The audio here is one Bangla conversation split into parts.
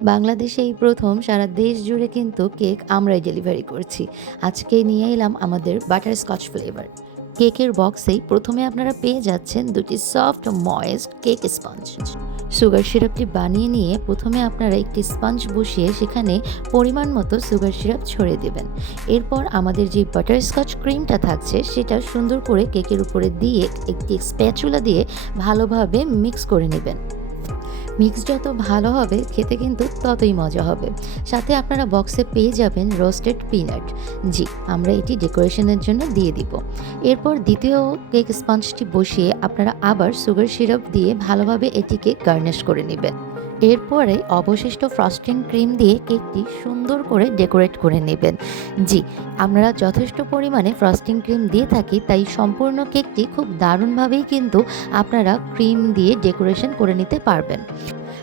বাংলাদেশে এই প্রথম সারা দেশ জুড়ে কিন্তু কেক আমরাই ডেলিভারি করছি। আজকে নিয়ে এলাম আমাদের বাটারস্কচ ফ্লেভার। কেকের বক্সেই প্রথমে আপনারা পেয়ে যাচ্ছেন দুটি soft moist cake sponge. Sugar সিরাপটি বানিয়ে নিয়ে প্রথমে আপনারা একটি স্পঞ্জ বসিয়ে সেখানে পরিমাণ মতো সুগার সিরাপ ছড়িয়ে দেবেন। এরপর আমাদের যে বাটারস্কচ ক্রিমটা থাকছে সেটা সুন্দর করে কেকের উপরে দিয়ে একটি স্প্যাচুলা দিয়ে ভালোভাবে মিক্স করে নেবেন। মিক্স যত ভালো হবে খেতে কিন্তু ততই মজা হবে। সাথে আপনারা বক্সে পেয়ে যাবেন রোস্টেড পিনাট। জি, আমরা এটি ডেকোরেশনের জন্য দিয়ে দিব। এরপর দ্বিতীয় কেক স্পঞ্জটি বসিয়ে আপনারা আবার সুগার সিরাপ দিয়ে ভালোভাবে এটিকে গার্নিশ করে নেবেন। এরপরে অবশিষ্ট ফ্রস্টিং ক্রিম দিয়ে কেকটি সুন্দর করে ডেকোরেট করে নেবেন। জি, আমরা যথেষ্ট পরিমাণে ফ্রস্টিং ক্রিম দিয়ে থাকি, তাই সম্পূর্ণ কেকটি খুব দারুণভাবেই কিন্তু আপনারা ক্রিম দিয়ে ডেকোরেশন করে নিতে পারবেন।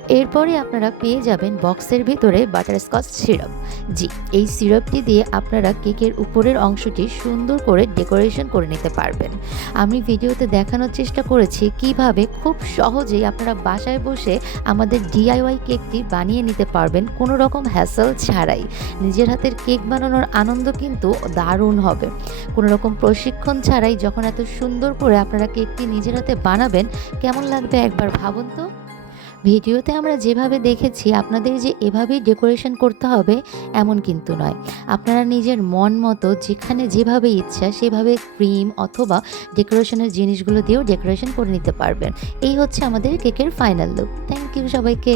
এরপরে আপনারা পেয়ে যাবেন বক্সের ভিতরে বাটারস্কচ সিরাপ। জি, এই সিরাপটি দিয়ে আপনারা কেকের উপরের অংশটি সুন্দর করে ডেকোরেশন করে নিতে পারবেন। আমি ভিডিওতে দেখানোর চেষ্টা করেছি কিভাবে খুব সহজেই আপনারা বাসায় বসে আমাদের ডিআইওয়াই কেকটি বানিয়ে নিতে পারবেন কোনো রকম হ্যাসেল ছাড়াই। নিজের হাতের কেক বানানোর আনন্দ কিন্তু দারুণ হবে। কোনো রকম প্রশিক্ষণ ছাড়াই যখন এত সুন্দর করে আপনারা কেকটি নিজের হাতে বানাবেন, কেমন লাগবে একবার ভাবুন তো। ভিডিওতে আমরা যেভাবে দেখেছি আপনাদের যে এভাবেই ডেকোরেশন করতে হবে এমন কিন্তু নয়। আপনারা নিজের মন মতো যেখানে যেভাবে ইচ্ছা সেভাবে ক্রিম অথবা ডেকোরেশনের জিনিসগুলো দিয়েও ডেকোরেশন করে নিতে পারবেন। এই হচ্ছে আমাদের কেকের ফাইনাল লুক। থ্যাংক ইউ সবাইকে।